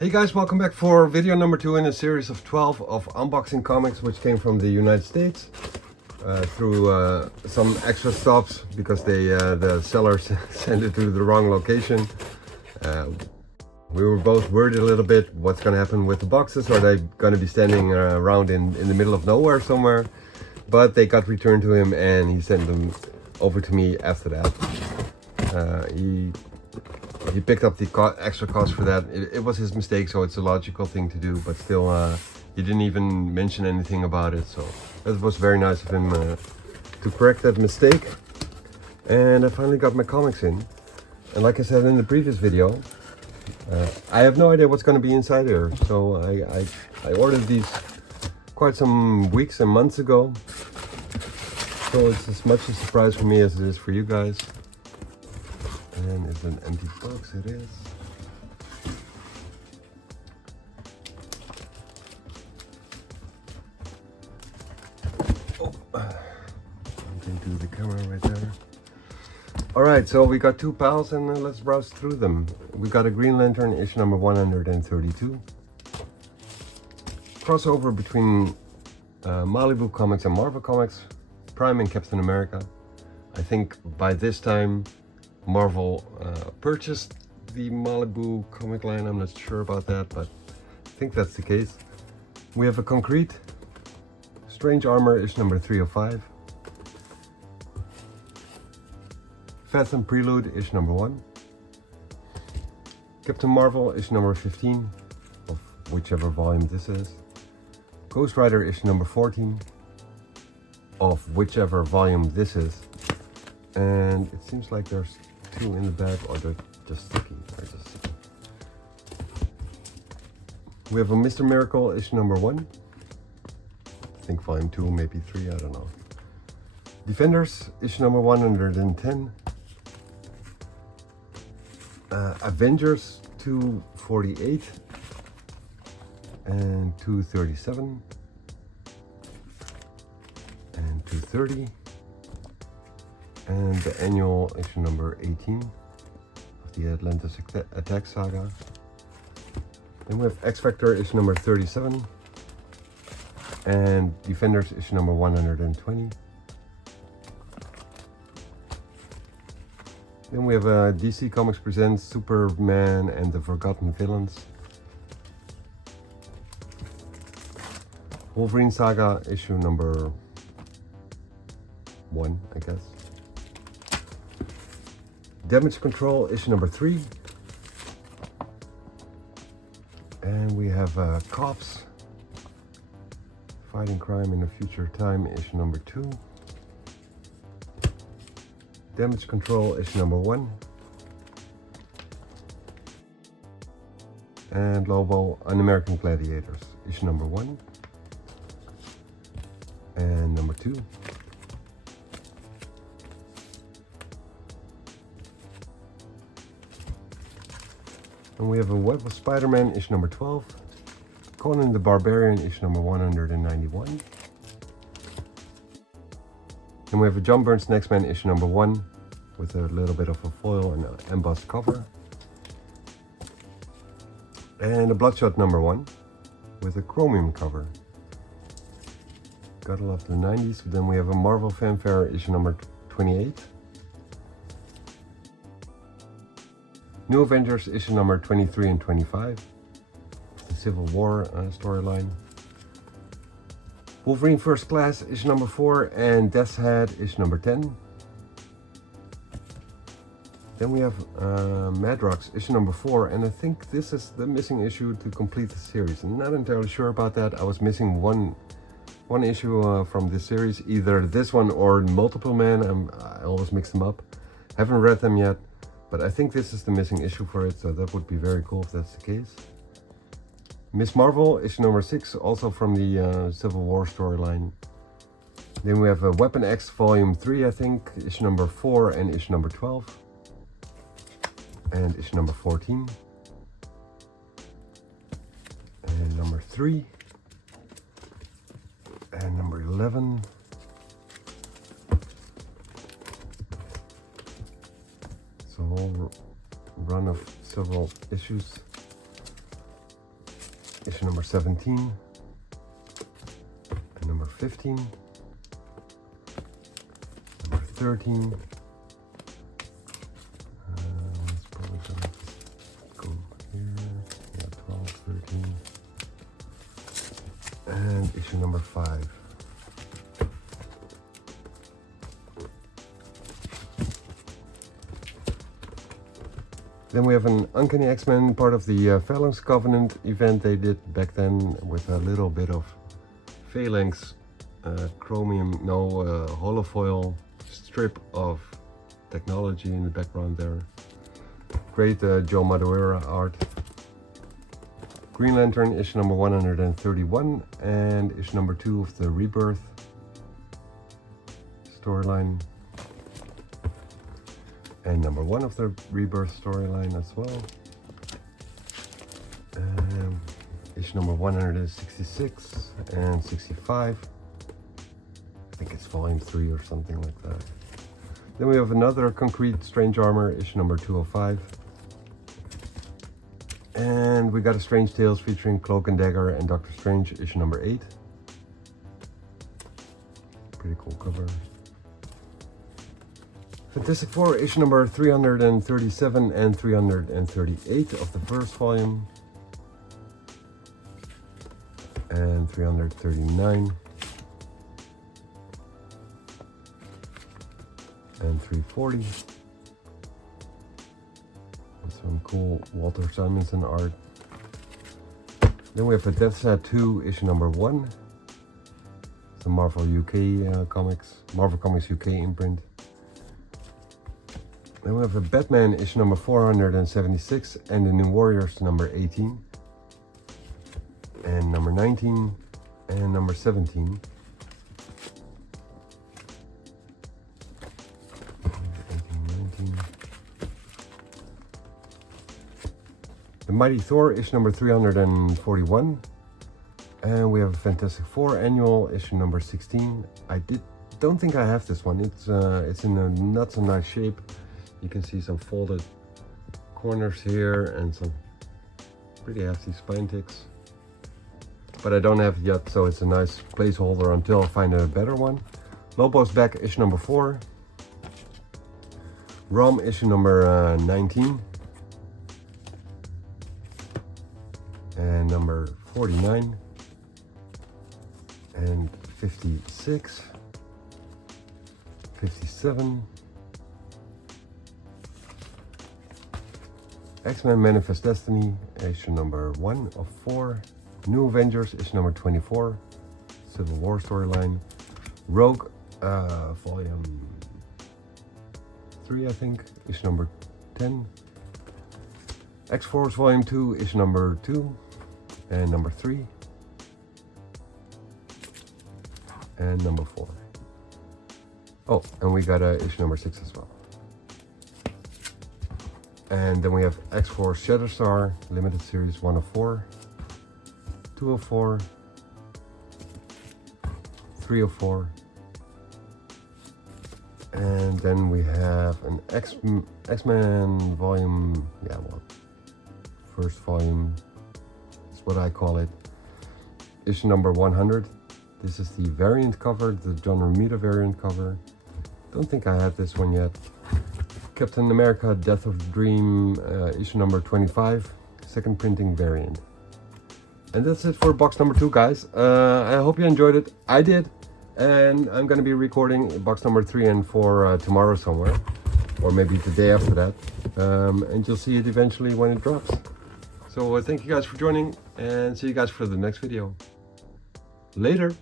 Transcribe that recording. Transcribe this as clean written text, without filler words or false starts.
Hey guys, welcome back for video number 2 in a series of 12 of unboxing comics which came from the United States through some extra stops because the sellers sent it to the wrong location. We were both worried a little bit what's going to happen with the boxes. Are they going to be standing around in the middle of nowhere somewhere? But they got returned to him and he sent them over to me after that. He picked up the extra cost for that. It was his mistake, so it's a logical thing to do, but still he didn't even mention anything about it, so it was very nice of him to correct that mistake. And I finally got my comics in, and like I said in the previous video, I have no idea what's going to be inside here, so I ordered these quite some weeks and months ago, so it's as much a surprise for me as it is for you guys. And it's an empty box, it is. Oh, into the camera right there. Alright, so we got 2 pals and let's browse through them. We got a Green Lantern issue number 132. Crossover between Malibu Comics and Marvel Comics, Prime and Captain America. I think by this time Marvel purchased the Malibu comic line. I'm not sure about that, but I think that's the case. We have a Concrete Strange Armor issue number 305. Phantom Prelude issue number 1. Captain Marvel issue number 15, of whichever volume this is. Ghost Rider issue number 14, of whichever volume this is. And it seems like there's 2 in the bag, or they're just sticky. We have a Mr. Miracle issue number 1. I think volume 2, maybe 3, I don't know. Defenders issue number 110. Avengers 248 and 237 and 230. And the annual issue number 18 of the Atlantis Attack Saga. Then we have X-Factor issue number 37 and Defenders issue number 120. Then we have DC Comics presents Superman and the Forgotten Villains. Wolverine Saga issue number 1, I guess. Damage Control issue number 3. And we have Cops Fighting Crime in a Future Time issue number 2. Damage Control issue number 1. And Lobo Un-American Gladiators issue number 1 and number 2. And we have a Web of Spider-Man issue number 12, Conan the Barbarian issue number 191. And we have a John Byrne's Next Man issue number 1 with a little bit of a foil and an embossed cover. And a Bloodshot number 1 with a chromium cover. Gotta love the 90s. Then we have a Marvel Fanfare issue number 28. New Avengers issue number 23 and 25, the Civil War storyline. Wolverine First Class issue number 4 and Death's Head issue number 10. Then we have Madrox issue number 4, and I think this is the missing issue to complete the series. I'm not entirely sure about that. I was missing one issue from this series, either this one or Multiple Man. I always mix them up. Haven't read them yet. But I think this is the missing issue for it, so that would be very cool if that's the case. Miss Marvel, issue number 6, also from the Civil War storyline. Then we have a Weapon X Volume 3, I think, issue number 4 and issue number 12. And issue number 14. And number 3. And number 11. So a whole run of several issues. issue number 17, and number 15, number 13. Let's probably go here. Yeah, 12, 13, and issue number 5. Then we have an Uncanny X-Men, part of the Phalanx Covenant event they did back then, with a little bit of Phalanx holofoil strip of technology in the background there. Great Joe Madureira art. Green Lantern, issue number 131, and issue number 2 of the Rebirth storyline. And number 1 of the Rebirth storyline as well. Issue number 166 and 65. I think it's volume 3 or something like that. Then we have another Concrete Strange Armor, issue number 205. And we got a Strange Tales featuring Cloak and Dagger and Doctor Strange, issue number 8. Pretty cool cover. Fantastic Four, issue number 337 and 338 of the first volume. And 339. And 340. And some cool Walter Simonson art. Then we have a Death Set 2, issue number 1. It's a Marvel UK comics, Marvel Comics UK imprint. Then we have a Batman issue number 476 and the New Warriors number 18 and number 19 and number 17. 18, 19. The Mighty Thor issue number 341, and we have a Fantastic Four annual issue number 16. Don't think I have this one. It's in a not so nice shape. You can see some folded corners here and some pretty hefty spine ticks. But I don't have it yet, so it's a nice placeholder until I find a better one. Lobo's Back issue number 4. Rom issue number 19. And number 49. And 56. 57. X-Men Manifest Destiny, issue number 1 of 4. New Avengers, issue number 24. Civil War storyline. Rogue, volume 3, I think, issue number 10. X-Force, volume 2, issue number 2 and number 3. And number 4. Oh, and we got issue number 6 as well. And then we have X-Force Shatterstar, limited series 104, 204, 304. And then we have an X-Men volume, first volume is what I call it, issue number 100. This is the variant cover, the John Romita variant cover. Don't think I had this one yet. Captain America Death of the Dream, issue number 25, second printing variant. And that's it for box number 2, guys. I hope you enjoyed it. I did. And I'm going to be recording box number 3 and 4 tomorrow somewhere. Or maybe the day after that. And you'll see it eventually when it drops. So thank you guys for joining, and see you guys for the next video. Later.